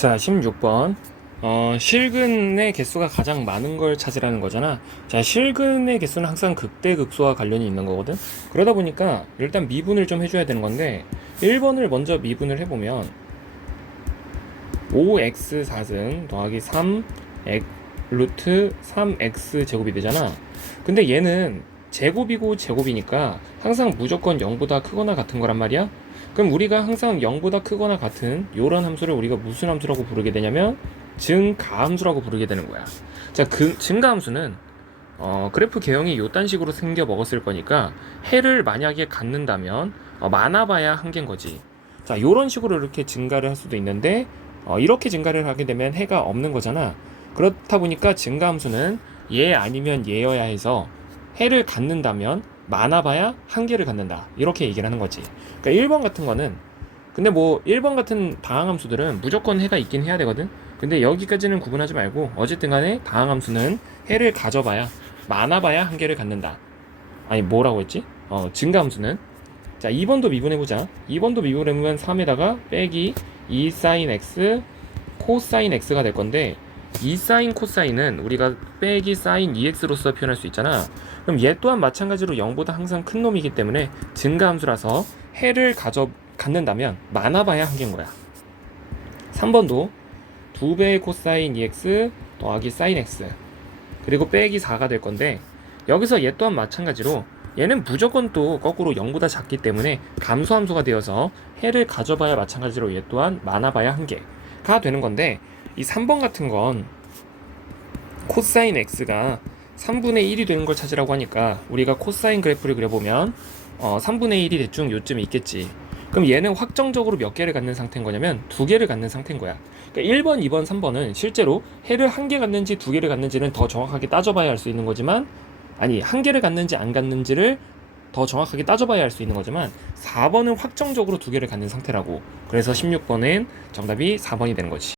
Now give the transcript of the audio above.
자, 16번. 어, 실근의 개수가 가장 많은 걸 찾으라는 거잖아. 자, 실근의 개수는 항상 극대 극소와 관련이 있는 거거든. 그러다 보니까 일단 미분을 좀 해줘야 되는 건데, 1번을 먼저 미분을 해보면, 5x 4승 더하기 3 x 루트 3x 제곱이 되잖아. 근데 얘는 제곱이고 제곱이니까 항상 무조건 0보다 크거나 같은 거란 말이야. 그럼 우리가 항상 0보다 크거나 같은 이런 함수를 우리가 무슨 함수라고 부르게 되냐면 증가함수라고 부르게 되는 거야. 자, 그 증가함수는 어, 그래프 개형이 요딴 식으로 생겨 먹었을 거니까 해를 만약에 갖는다면 어, 많아봐야 한 개인 거지. 자, 요런 식으로 이렇게 증가를 할 수도 있는데 어, 이렇게 증가를 하게 되면 해가 없는 거잖아. 그렇다 보니까 증가함수는 얘 아니면 얘여야 해서 해를 갖는다면 많아봐야 한 개를 갖는다. 이렇게 얘기를 하는 거지. 그러니까 1번 같은 거는 근데 뭐 1번 같은 다항함수들은 무조건 해가 있긴 해야 되거든. 근데 여기까지는 구분하지 말고 어쨌든 간에 다항함수는 해를 가져봐야 많아봐야 한 개를 갖는다. 아니 뭐라고 했지? 어 증가함수는 자 2번도 미분해보자 2번도 미분해보면 3에다가 빼기 2 sin x 코사인 x가 될 건데 2 sin 코사인은 우리가 빼기 sin 2x로서 표현할 수 있잖아. 그럼 얘 또한 마찬가지로 0보다 항상 큰 놈이기 때문에 증가함수라서 해를 가져 갖는다면 많아봐야 한 개인 거야. 3번도 2배의 코사인 2x 더하기 sin x. 그리고 빼기 4가 될 건데 여기서 얘 또한 마찬가지로 얘는 무조건 또 거꾸로 0보다 작기 때문에 감소함수가 되어서 해를 가져봐야 마찬가지로 얘 또한 많아봐야 한 개가 되는 건데 이 3번 같은 건 코사인 x가 3분의 1이 되는 걸 찾으라고 하니까 우리가 코사인 그래프를 그려보면 어, 3분의 1이 대충 요쯤에 있겠지. 그럼 얘는 확정적으로 몇 개를 갖는 상태인 거냐면 두 개를 갖는 상태인 거야. 그러니까 1번, 2번, 3번은 실제로 해를 한 개 갖는지 두 개를 갖는지는 더 정확하게 따져봐야 할 수 있는 거지만 아니 한 개를 갖는지 안 갖는지를 더 정확하게 따져봐야 할 수 있는 거지만 4번은 확정적으로 두 개를 갖는 상태라고. 그래서 16번은 정답이 4번이 되는 거지